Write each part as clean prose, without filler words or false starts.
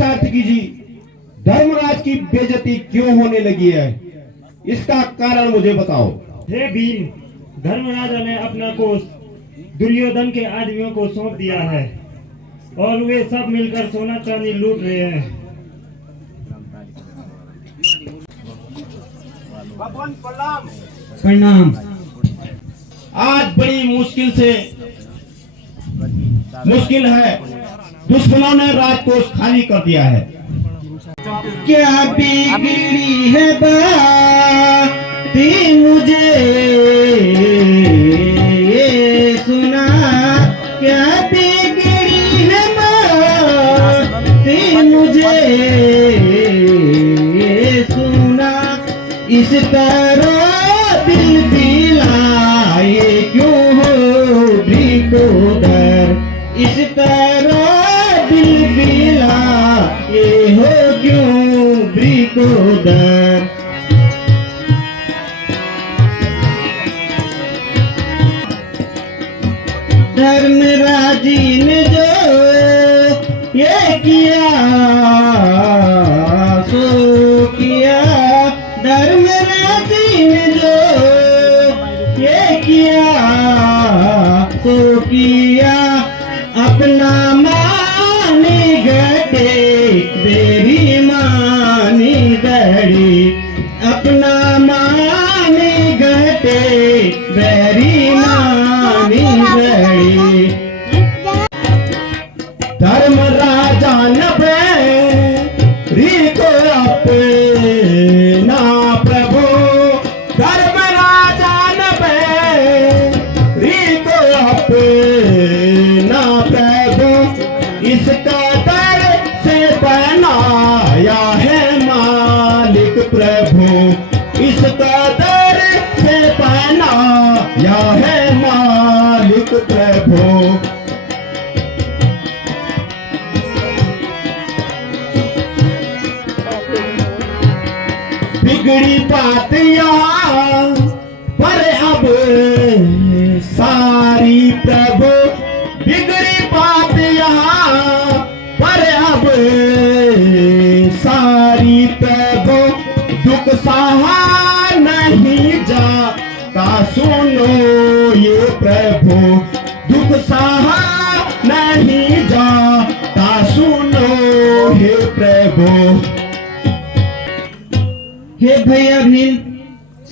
सार्थकी जी, धर्मराज की बेइज्जती क्यों होने लगी है, इसका कारण मुझे बताओ। हे भीम, धर्मराजा ने अपना कोष दुर्योधन के आदमियों को सौंप दिया है और वे सब मिलकर सोना चांदी लूट रहे हैं। प्रणाम। आज बड़ी मुश्किल है, दुश्मनों ने राजकोष खाली कर दिया है। क्या बिगड़ी है बाती मुझे ये सुना, क्या बिगड़ी है बाती मुझे ये सुना, इस तरह दिल दिलाए क्यों हो भीकोदर, इस तरह दिल दिलाए हो क्यों भीकोदर। धर्मराजी ने जो ये किया सो किया, धर्मराजी ने जो ये किया सो किया, अपना मानी घटे बेरी मानी दड़ी, अपना मानी घटे बेरी मानी दड़ी। धर्मराजा ने को अपना प्रभु, धर्मराजा ने को अपना प्रभु, इसका दर से बनाया है मालिक प्रभु, इसका दर से बनाया है मालिक प्रभु। बिगड़ी बात यहाँ पर अब सारी प्रभु, बिगड़ी बात यहाँ पर अब सारी प्रभु, दुख सहा नहीं जाता सुनो ये प्रभु, दुख सहा नहीं जाता सुनो हे प्रभु। हे भैया भीम,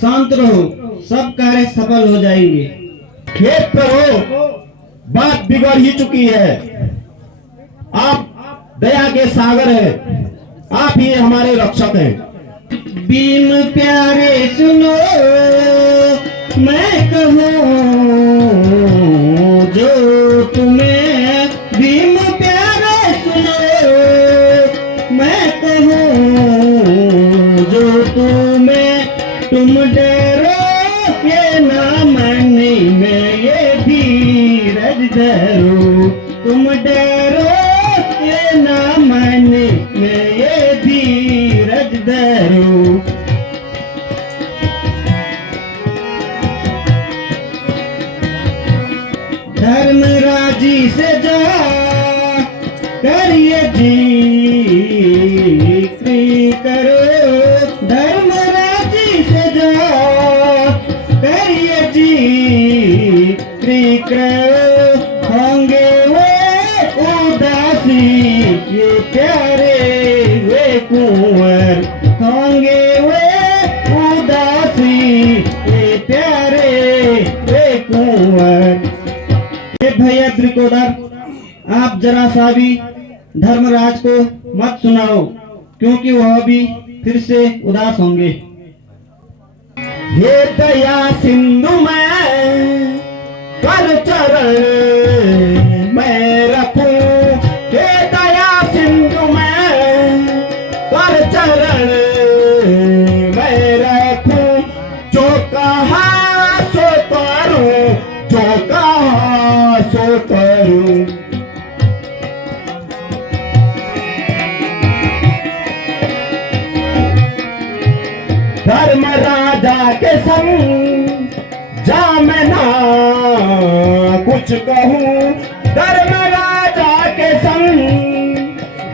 शांत रहो, सब कार्य सफल हो जाएंगे। हे प्रभु, बात बिगड़ ही चुकी है, आप दया के सागर हैं, आप ही हमारे रक्षक हैं। भीम प्यारे सुनो मैं कहूँ जो तुम्हें, भीम प्यारे सुनो मैं कहूँ जो तुम्हें, तुम डरो ये ना मन में ये धीरज धरो, तुम डरो ये ना मन में ये धीरज धरो। धर्मराजी से जा करिए जी करो, धर्मराजी से जा करिए जी करो, होंगे वे उदासी ये प्यारे वे कुंवर, होंगे वे उदासी ये प्यारे वे कुंवर। हे भैया त्रिकोदर, आप जरा सा भी धर्मराज को मत सुनाओ, क्योंकि वह भी फिर से उदास होंगे। हे दया सिंधु में कर चरण मैं रखूं, हे दया सिंधु में कर चरण मैं रखूं, जो कहा सो करूं, जो कहा सो करूं। धर्मराजा के संग जा मैं ना कुछ कहूँ, धर्मराजा के संग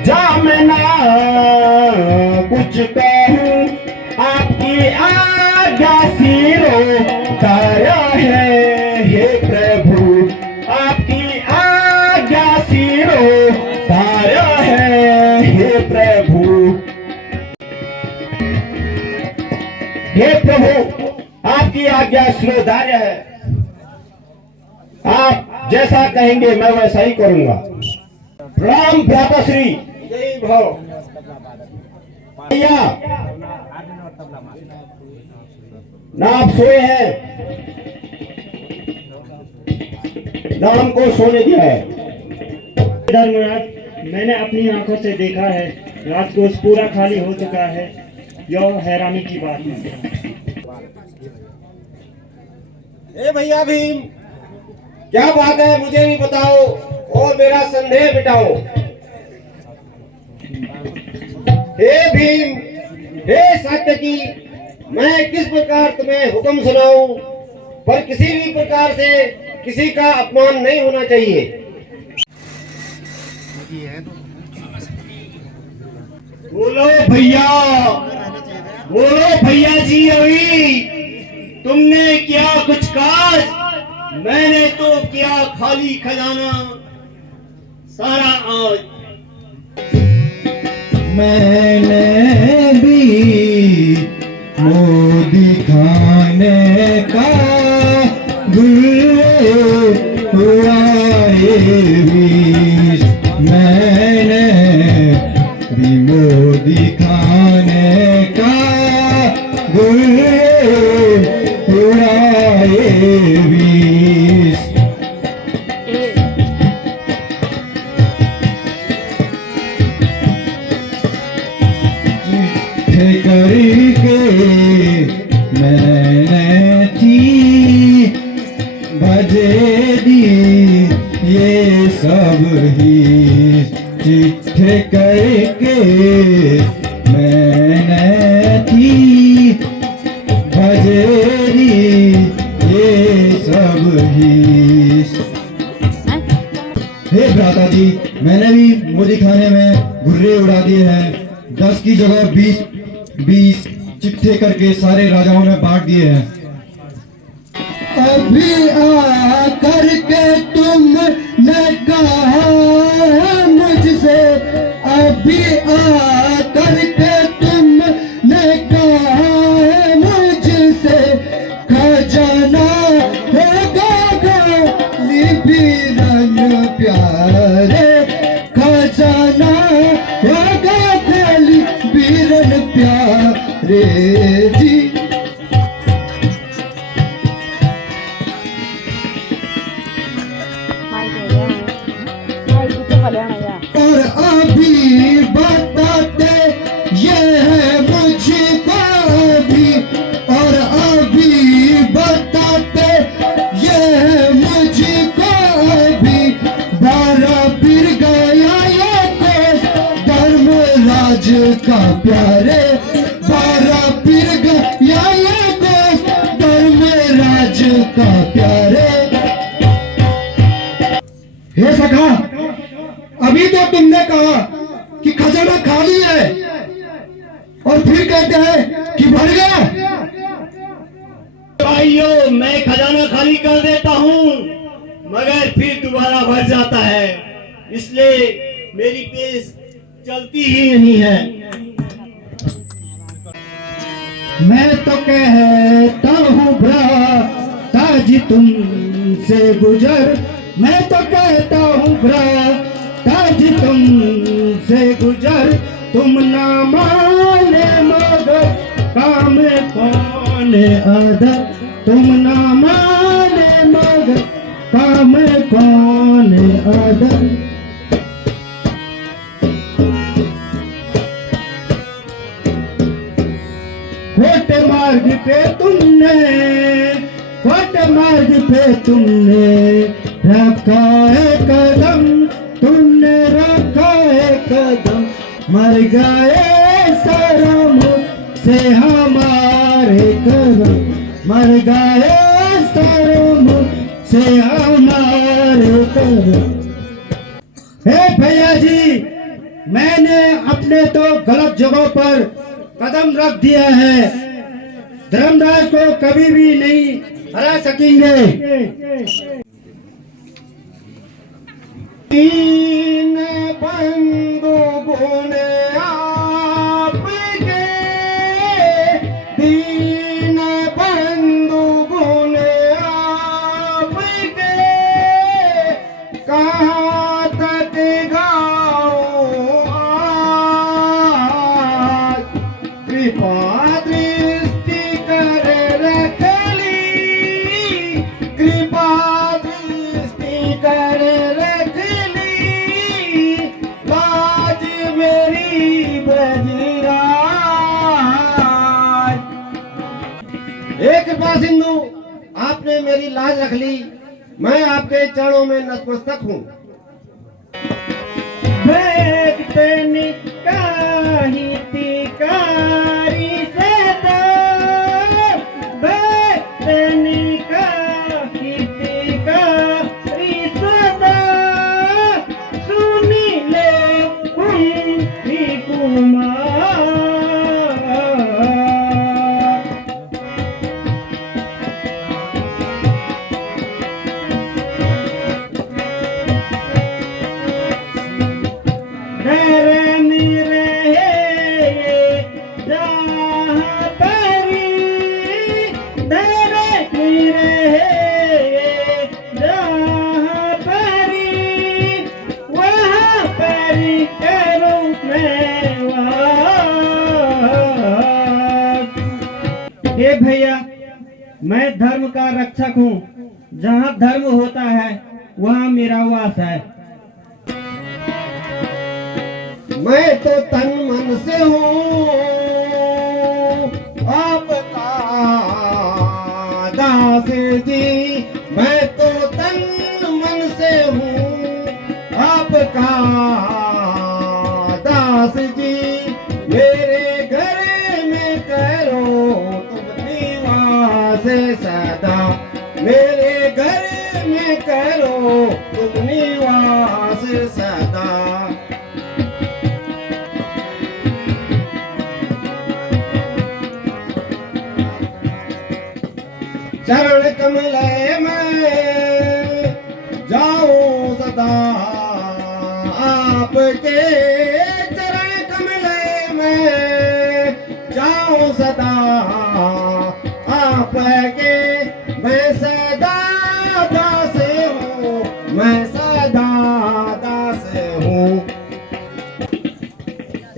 जा मैं ना सिरों तारा है, हे प्रभु आपकी आज्ञा सिरों तारा है, हे प्रभु। हे प्रभु आपकी आज्ञा सिरोधार्य है, आप जैसा कहेंगे मैं वैसा ही करूंगा। प्रणाम भ्राताश्री। जय भाव भैया, ना आप सोए हैं ना हमको सोने दिया है। धर्मराज, मैंने अपनी आंखों से देखा है, राजकोष पूरा खाली हो चुका है। यह हैरानी की बात है। ए भैया भीम, क्या बात है मुझे भी बताओ और मेरा संदेह मिटाओ। हे भीम, हे सात्यकी, मैं किस प्रकार तुम्हें हुक्म सुनाऊं, पर किसी भी प्रकार से किसी का अपमान नहीं होना चाहिए। बोलो भैया, बोलो भैया जी। अभी तुमने क्या कुछ काज? मैंने तो किया खाली खजाना सारा आज। मैंने भी मोदी खाने का मैंने भी मोदी खाने का करके मैंने थी बजे दी ये सब ही चिट्ठे करके मैंने थी बजे दी ये सब ही। हे भ्राता जी, मैंने भी मोदी खाने में घुर्रे उड़ा दिए हैं। 10 की जगह 20 चिट्ठे करके सारे राजाओं में बांट दिए हैं। अभी आ करके तुमने कहा मुझसे, अभी आ करके तुमने कहा मुझसे, खजाना होगा बीरन प्यारे, खजाना होगा बीरन प्यारे जी। और अभी बताते ये है मुझको भी, और अभी बताते ये है मुझको भी, 12 फिर गया ये देश धर्मराज का प्यारे, 12 फिर गया ये देश धर्मराज का प्यारे। हे सखा, अभी तो तुमने कहा कि खजाना खाली है और फिर कहते हैं कि भर गया। भाइयों, मैं खजाना खाली कर देता हूँ मगर फिर दोबारा भर जाता है, इसलिए मेरी पेश चलती ही नहीं है। मैं तो कहता हूँ भ्राता जी तुमसे गुजर, मैं तो कहता हूँ भ्राता जी तुमसे गुजर, तुम ना माने मगर काम कौन अदर, तुम ना माने मगर काम कौन अदर। खोटे मार्ग पे तुमने, खोटे मार्ग पे तुमने रखा है कदम, तुमने रखा है कदम, मर गए शर्म से हमारे कदम, मर गए शर्म से हमारे कदम। हे भैया जी, मैंने अपने तो गलत जगहों पर कदम रख दिया है, धर्मराज को कभी भी नहीं हरा सकेंगे। तीन बंधु गुण आपके, दीन बंधु गुण आपके, कहाँ तक गाऊं आज, कृपा दृष्टि कर रख ली, कृपा दृष्टि कर रख ली, लाज मेरी ब्रजराज। हे कृपा सिंधु, आपने मेरी लाज रख ली, मैं आपके चरणों में नतमस्तक हूँ। हे भैया, मैं धर्म का रक्षक हूँ। जहाँ धर्म होता है वहाँ मेरा वास है। मैं तो तन मन से हूँ आपका दास जी, मैं तो तन मन से हूँ आपका दास जी। मेरे घर में करो तुम निवास सदा, मेरे घर में करो तुम निवास सदा। चरण कमल में जाऊं सदा आपके, चरण कमल में जाऊं सदा आपके। मैं सदा दास हूँ, मैं सदा दास हूँ।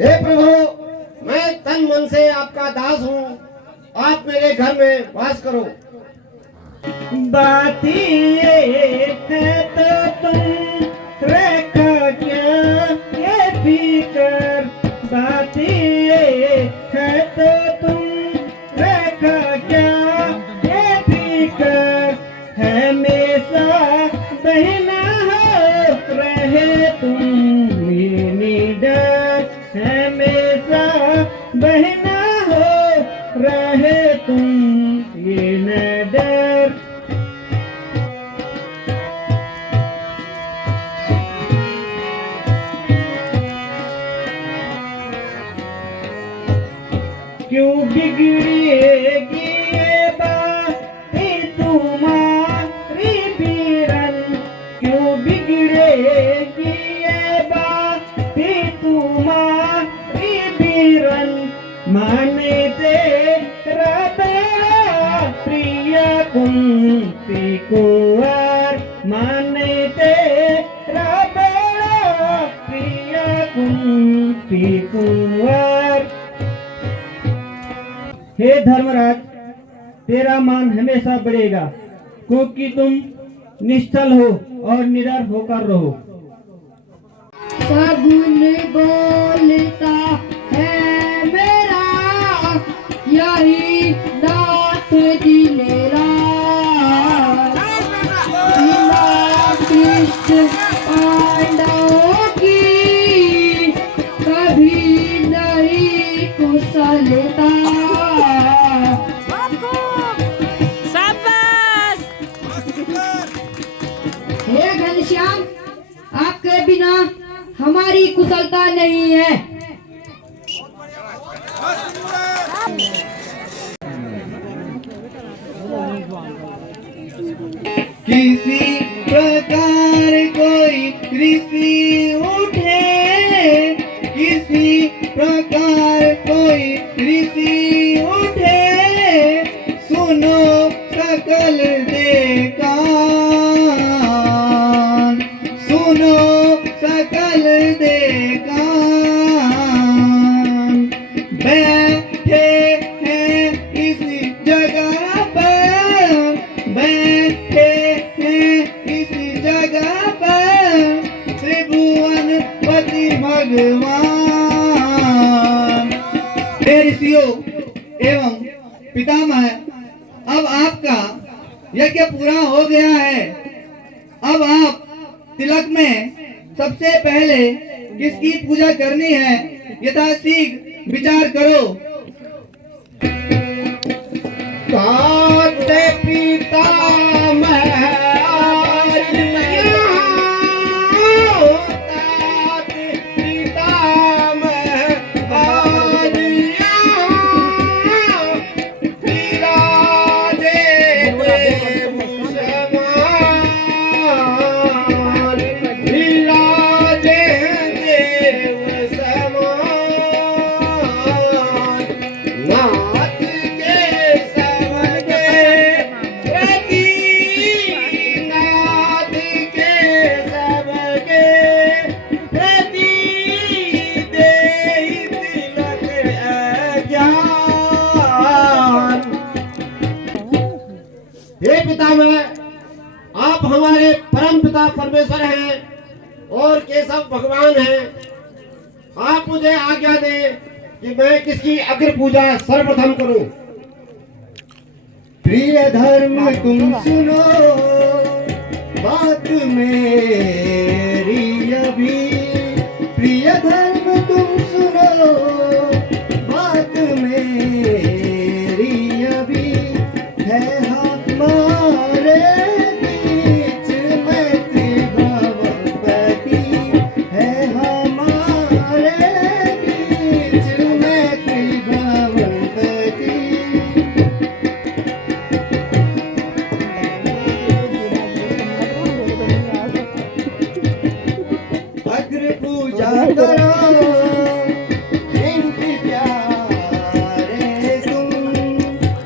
हे प्रभु, मैं तन मन से आपका दास हूँ, आप मेरे घर में वास करो। बात ये है तो तुम रखो क्या ये फिकर, बात ये है तो तुम रखो क्या ये फिकर, हमेशा बहना हो रहे तुम ये निडर, हमेशा बहना हो रहे तुम ये निडर। क्यों बिगड़ेगी ये बातें तुम्हारी बीरन, क्यों बिगड़ेगी ये बातें तुम्हारी बीरन, माने तेरा बेड़ा प्रिय कुंती कुंवर, माने तेरा बेड़ा प्रिय कुंती कुंवर। हे धर्मराज, तेरा मान हमेशा बढ़ेगा, क्योंकि तुम निश्चल हो और निडर होकर रहो। सगुन बोलता है मेरा यही नाथ दिलेरा, बिना कृष्ण पांडवों की कभी नहीं कुशलता। हे घनश्याम, आपके बिना हमारी कुशलता नहीं है। किसी प्रकार कोई ऋषि उठे, किसी प्रकार कोई ऋषि उठे, सुनो सकल देकान, सुनो सकल देकान। बैठे हैं इस जगह पर, बैठे हैं इस जगह पर त्रिभुवन पति भगवान। हे ऋषियों एवं पितामह, अब आपका यज्ञ पूरा हो गया है। अब आप तिलक में सबसे पहले किसकी पूजा करनी है, यथाशीघ्र विचार करो। तात पितामह आज्ञा, तात पितामह आज्ञा, विराजे देव समान, विराजे देव समान। नाथ के सबके प्रति, नाथ के सबके प्रति देहि तिलक अज्ञान। हे पितामह, आप हमारे परम पिता परमेश्वर हैं और केशव भगवान हैं। आप मुझे आज्ञा दें कि मैं किसकी अग्र पूजा सर्वप्रथम करूं। प्रिय धर्म तुम सुनो बात मेरी अभी, प्रिय धर्म तुम सुनो बात मेरी अभी। है हमारे बीच मैत्री भवपति, है हमारे बीच मैत्री भवपति। अग्र पूजा करो इनकी प्यारे तुम,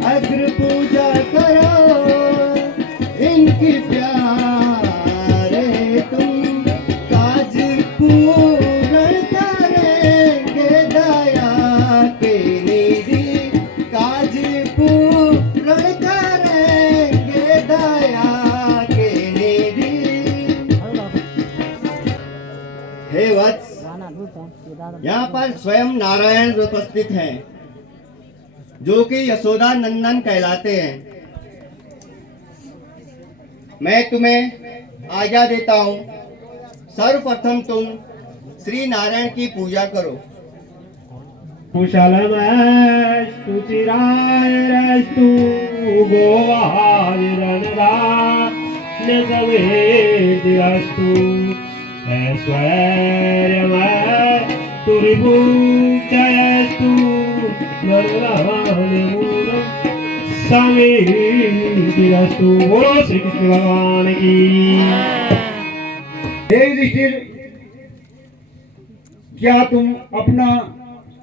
अग्र पूजा करो इनकी प्यारे तुम। काज पूर्ण करेंगे दया के निधि, काज पूर्ण करेंगे दया के निधि। हे वत्स, यहाँ पर स्वयं नारायण उपस्थित हैं, जो कि यशोदा नंदन कहलाते हैं। मैं तुम्हें आज्ञा देता हूँ, सर्वप्रथम तुम श्री नारायण की पूजा करो। कुशलमस्तु चिरायस्तु गोवादिरनदान्यसमेतिरस्तु ऐश्वर्यमस्तु विभूषयस्तु वरदानमूलं समेतिरस्तु। बोलो श्री कृष्ण भगवान की। हे युधिष्ठिर, क्या तुम अपना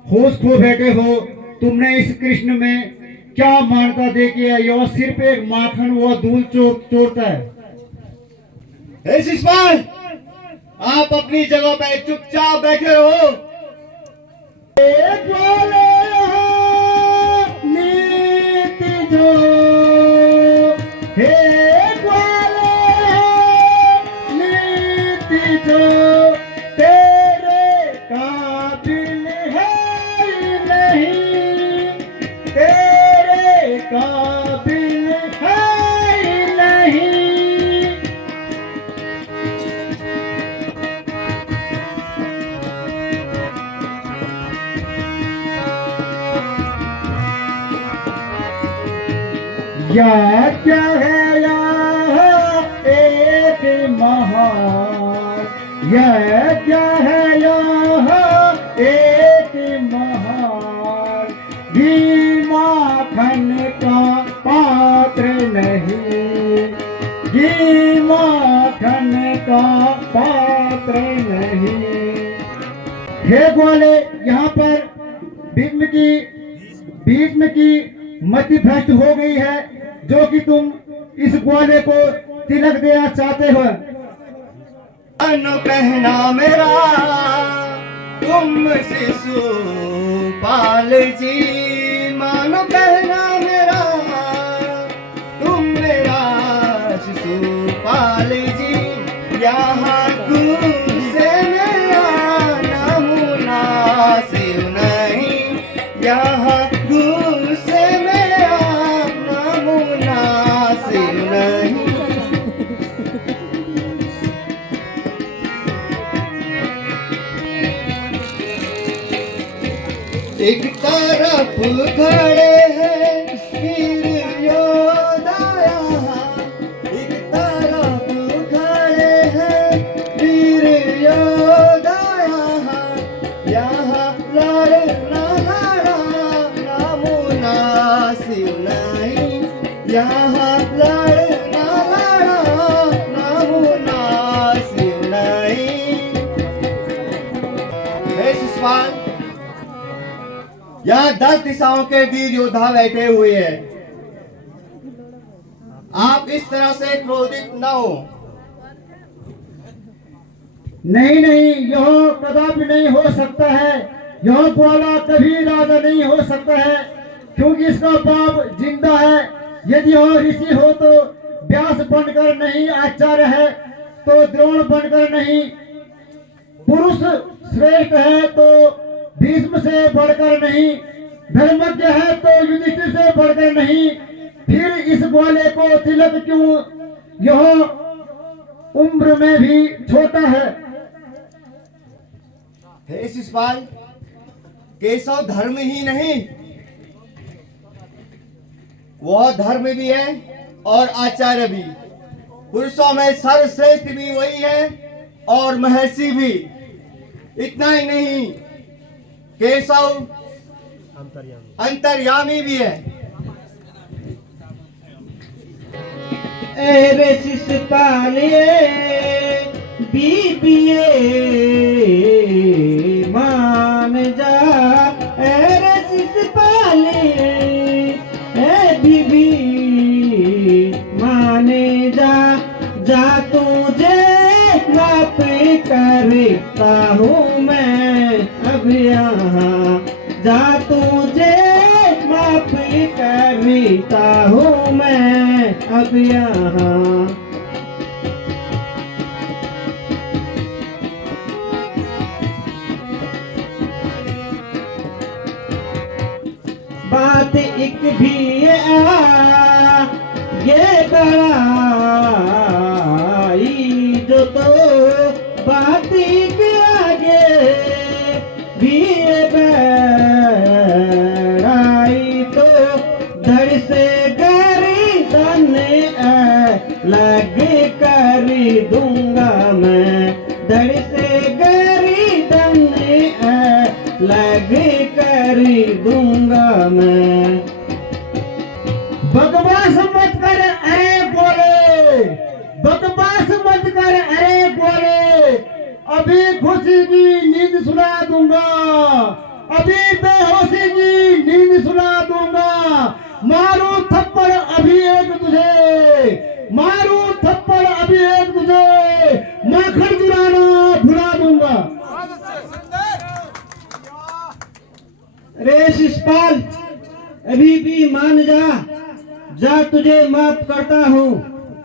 होश खो बैठे हो? तुमने इस कृष्ण में क्या मान्यता दे के यह सिर्फ एक माखन व दूध चोरता है? हे शिषपाल, आप अपनी जगह पे चुपचाप बैठे रहो। नीति जो, हे नीति जो तेरे काबिल है नहीं, तेरे काबिल है नहीं। यज्ञ है यहाँ एक महान, यज्ञ है यहाँ एक महान। घी माखन का पाक पात्र नहीं, घी माखन का पात्र नहीं। हे ग्वाले, यहाँ पर भीष्म की मति भ्रष्ट हो गई है, जो कि तुम इस ग्वाले को तिलक देना चाहते हो। अनु कहना मेरा तुम शिशु पाल जी, मानो कहना मेरा तुम मेरा शिशु पाल जी। यहाँ से मेरा नमूना शिव नहीं, यहाँ से मेरा नमूना शिव नहीं। एक तरफ खड़े हैं वीर योद्धा यहाँ, एक तरफ खड़े हैं वीर योद्धा यहाँ। यहाँ लड़ना लड़ा नमूना शिव नहीं, यहाँ लड़ना लड़ा नमूना शिव नहीं। हे शिशुपाल, यहाँ 10 दिशाओं के वीर योद्धा बैठे हुए हैं। आप इस तरह से क्रोधित न हो। नहीं नहीं, यह कदापि नहीं हो सकता है। यह ग्वाला कभी राजा नहीं हो सकता है, क्योंकि इसका बाप जिंदा है। यदि यह ऋषि हो तो व्यास बनकर नहीं, आचार्य है तो द्रोण बनकर नहीं, पुरुष श्रेष्ठ है तो भीष्म से बढ़कर नहीं, धर्मज्ञ है तो युधिष्ठिर से बढ़कर नहीं। फिर इस ग्वाले को तिलक क्यों? यह उम्र में भी छोटा है। हे शिशुपाल, केशव धर्म ही नहीं, वह धर्म भी है और आचार्य भी। पुरुषों में सर्वश्रेष्ठ भी वही है और महर्षि भी। इतना ही नहीं, केशव अंतर्यामी भी है। रे शिशुपालिए बीबिए मान जा, रे शिशुपालिए बीबी माने जा। जा तुझे माफ करता हूँ मैं अब यहाँ, जा तुझे माफ करता हूँ मैं अब यहाँ। बात एक भी ये बड़ाई जो तो बात एक आगे भी बड़ाई तो धड़ से गर्दन लग कर दूंगा मैं, धड़ से गर्दन लग कर दूंगा मैं। बकवास मत कर अरे बोले, बकवास मत कर अरे बोले। अभी खुशी की नींद सुला दूंगा, अभी बेहोशी की नींद सुला दूंगा। मारू थप्पड़ अभी एक तुझे, मारू थप्पड़ अभी एक तुझे, माखन चुराना भुला दूंगा। रे शिशुपाल, अभी भी मान जा, जा तुझे माफ करता हूँ।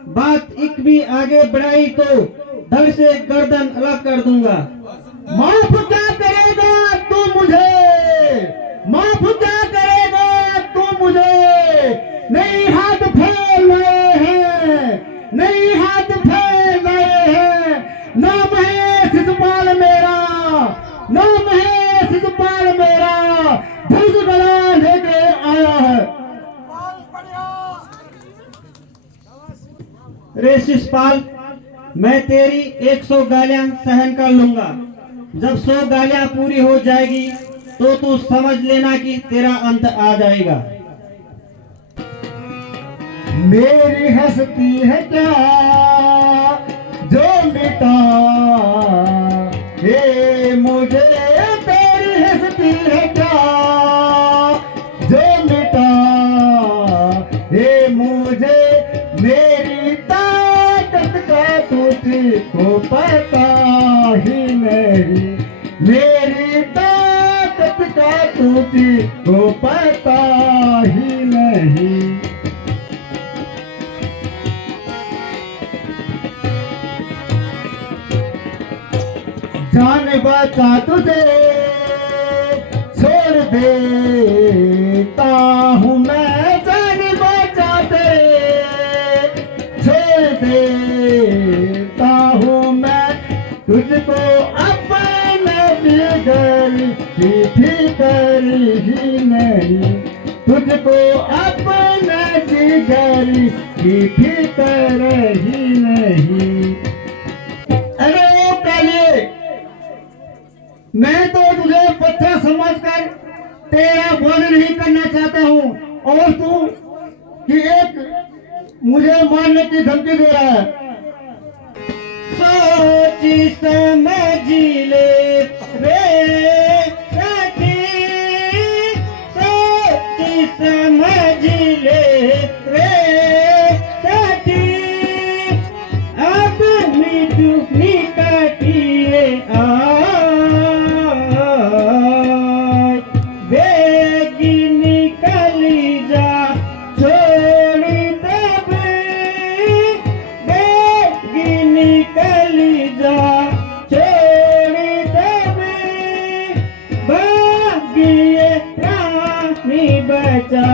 बात एक भी आगे बढ़ाई तो धड़ से गर्दन अलग कर दूंगा। माफ क्या करेगा तू मुझे, माफ क्या करेगा तू मुझे। नहीं हाथ फैल रहे हैं, नहीं हाथ फैल रहे हैं। नाम है शिशुपाल मेरा, नाम है शिशुपाल मेरा, धनुष गला लेके आया है। रे शिशुपाल, मैं तेरी 100 गालियां सहन कर लूंगा। जब 100 गालियां पूरी हो जाएगी तो तू समझ लेना कि तेरा अंत आ जाएगा। मेरी हस्ती है क्या जो मिटा हे मुझे, तेरी हस्ती है क्या जो मिटा हे मुझे, मेरी ताकत का तुझको पता ही नहीं, मेरी ताकत का तुझको पता ही नहीं। जान बचा तुझे छोड़ देता हूँ मैं, जान बचा तेरे छोड़ देता हूँ मैं, तुझको अपना जिगर की फिकर ही नहीं, तुझको अपना जिगर की फिकर ही नहीं। अरे ओ काले, मैं तो तुझे बच्चा समझकर तेरा बोझ नहीं करना चाहता हूँ, और तू कि एक मुझे मारने की धमकी दे रहा है। सोची समझ ले रे सखी, सोची समझ ले रे सखी, अब मृत्यु निकटिए बेगी निकली जा छोड़ी तब, बेगी निकली जा छोड़ी तब, भाग्य प्राणी बचा